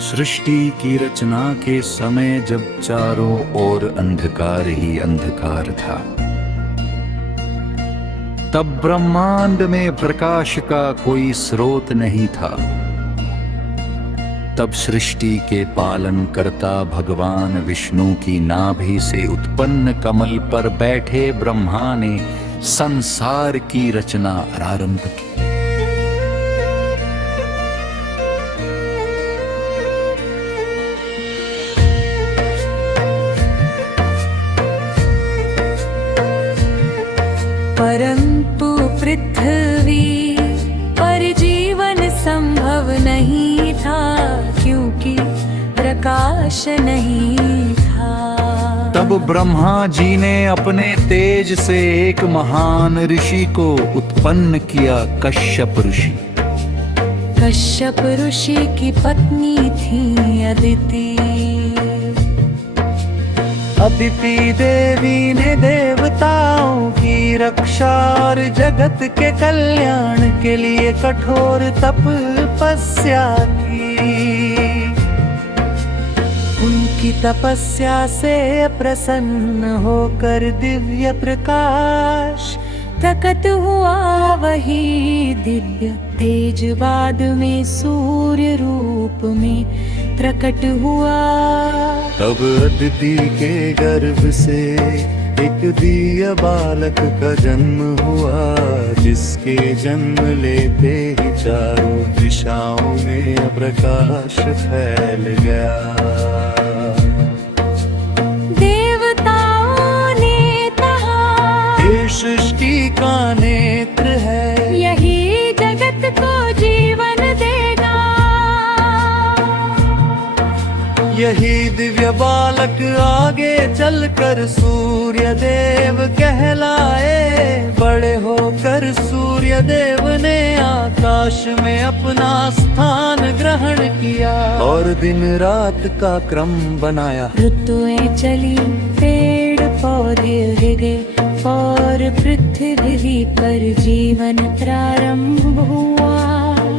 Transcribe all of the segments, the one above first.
सृष्टि की रचना के समय जब चारों ओर अंधकार ही अंधकार था, तब ब्रह्मांड में प्रकाश का कोई स्रोत नहीं था। तब सृष्टि के पालन करता भगवान विष्णु की नाभि से उत्पन्न कमल पर बैठे ब्रह्मा ने संसार की रचना आरंभ की। परंतु पृथ्वी पर जीवन संभव नहीं था, क्योंकि प्रकाश नहीं था। तब ब्रह्मा जी ने अपने तेज से एक महान ऋषि को उत्पन्न किया, कश्यप ऋषि। कश्यप ऋषि की पत्नी थी अदिति। अदिति देवी ने देवताओं की रक्षा और जगत के कल्याण के लिए कठोर तपस्या की। उनकी तपस्या से प्रसन्न होकर दिव्य प्रकाश प्रकट हुआ, वही दिव्य तेज बाद में सूर्य रूप में प्रकट हुआ। तब अदिति के गर्भ से एक दिव्य बालक का जन्म हुआ, जिसके जन्म लेते ही चारों दिशाओं में प्रकाश फैल गया। देवताओं ने कहा, ये सृष्टि का नेत्र है, यही जगत को जीवन देगा। यही दिव्य बालक आगे चलकर सूर्य देव कहलाए। बड़े होकर सूर्य देव ने आकाश में अपना स्थान ग्रहण किया और दिन रात का क्रम बनाया। ऋतुएं चली, पेड़ पौधे उगे और पृथ्वी पर जीवन प्रारंभ हुआ।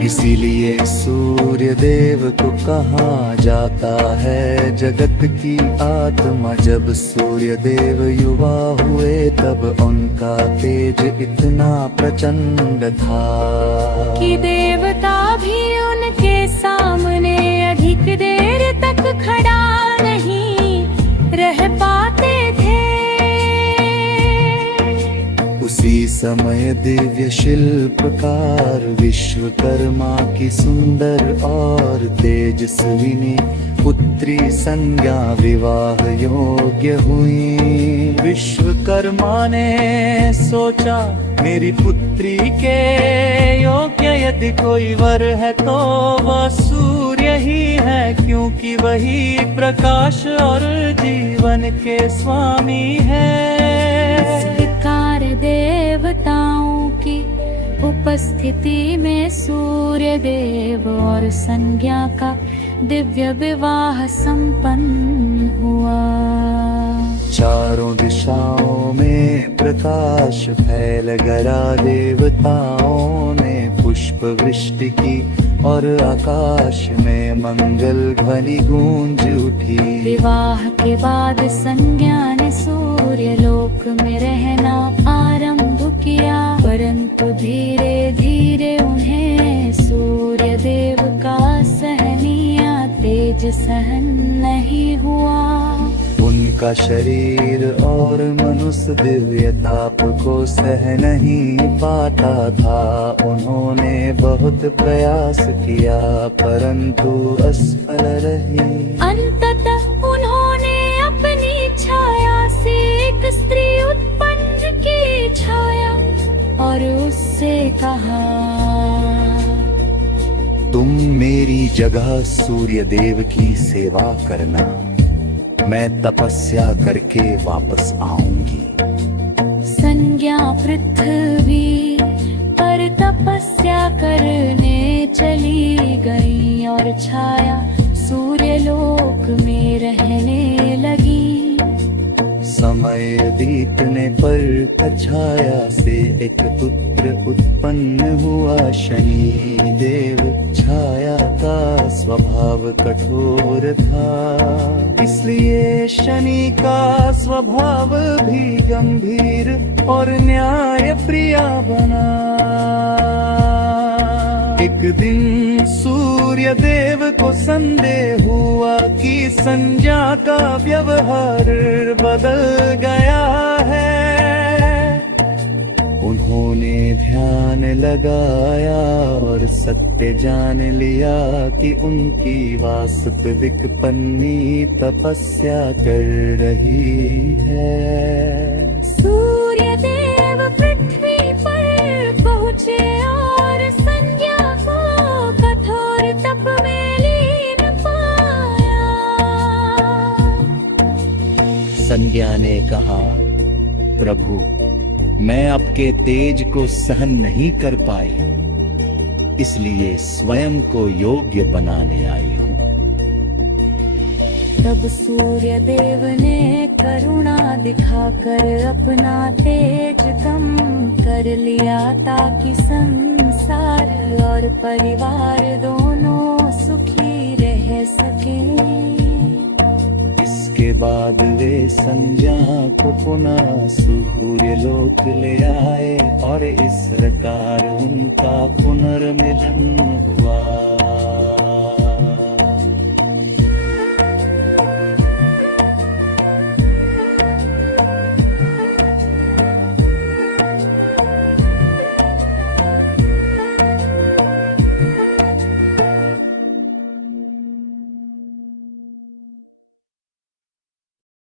इसीलिए सूर्य देव को कहा जाता है जगत की आत्मा। जब सूर्य देव युवा हुए तब उनका तेज इतना प्रचंड था कि देवता भी उनके सामने अधिक देर तक खड़ा नहीं रह पाते थे। उसी समय दिव्य शिल्पकार विश्वकर्मा की सुंदर और तेजस्विनी पुत्री संज्ञा विवाह योग्य हुई। विश्वकर्मा ने सोचा, मेरी पुत्री के योग्य यदि कोई वर है तो वह सूर्य ही है, क्योंकि वही प्रकाश और जीवन के स्वामी है। देवताओं की उपस्थिति में सूर्य देव और संज्ञा का दिव्य विवाह संपन्न हुआ। चारों दिशाओं में प्रकाश फैल गया। देवताओं ने पुष्प वृष्टि की और आकाश में मंगल ध्वनि गूंज उठी। विवाह के बाद संज्ञा ने सूर्य लोक में रहना आरंभ किया, परंतु धीरे धीरे उन्हें सूर्य देव का सहनीय तेज सहन नहीं हुआ। उनका शरीर और मनुष्य दिव्य ताप को सह नहीं पाता था। उन्होंने बहुत प्रयास किया परंतु असफल रही। अंततः उन्होंने अपनी छाया से एक स्त्री उत्पन्न की छाया और उससे कहा, तुम मेरी जगह सूर्य देव की सेवा करना, मैं तपस्या करके वापस आऊंगी। संज्ञा पृथ्वी पर तपस्या करने चली गई और छाया सूर्य लोक में रहने लगी। समय यदि बीतने पर छाया से एक पुत्र उत्पन्न हुआ। शनि देव छाया का स्वभाव कठोर था, इसलिए शनि का स्वभाव भी गंभीर और न्याय प्रिय बना। एक दिन सूर्य देव को संदेह हुआ कि संज्ञा का व्यवहार बदल गया है। उन्होंने ध्यान लगाया और सत्य जान लिया कि उनकी वास्तविक पत्नी तपस्या कर रही है। सूर्य देव पृथ्वी पर पहुँचे और संज्ञा को कठोर तप में लीन पाया। संज्ञा ने कहा, प्रभु मैं आपके तेज को सहन नहीं कर पाई, इसलिए स्वयं को योग्य बनाने आई हूँ। तब सूर्य देव ने करुणा दिखाकर अपना तेज कम कर लिया, ताकि संसार और परिवार दोनों सुखी रह सके। इसके बाद वे संज्ञा को पुनः सूर्य लोक ले आए और इस प्रकार उनका पुनर्मिलन हुआ।